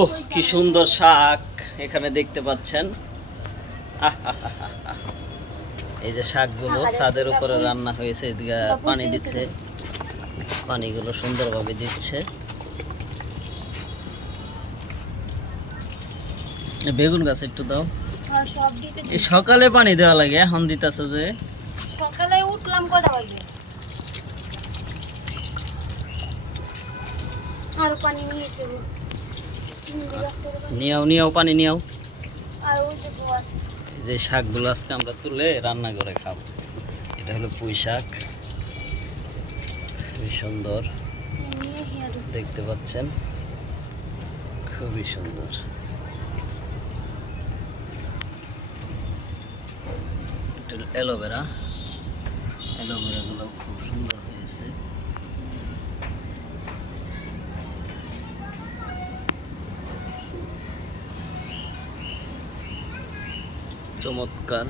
ওহ, কি সুন্দর শাক এখানে দেখতে পাচ্ছেন। এই যে শাকগুলো ছাদের উপরে রান্না হয়েছে, এদিকে পানি দিচ্ছে, পানিগুলো সুন্দরভাবে দিচ্ছে। বেগুন গাছ একটু দাও। এই সকালে পানি দেওয়া লাগে, এখন দিতেছে যে সকালে উঠলাম কটা বাজে, আর পানি নিয়ে চলো, নিয়াও নিয়াও পানি নিয়াও। আর ওই যে গোয়াস এই যে শাকগুলো আজকে আমরা তুলে রান্না করে খাবো। এটা হলো পুঁই শাক, খুবই সুন্দর নিয়ে হিয়ার দেখতে পাচ্ছেন, খুবই সুন্দর। অ্যালোভেরা, অ্যালোভেরা গুলো খুব সুন্দর হয়েছে। চমৎকার।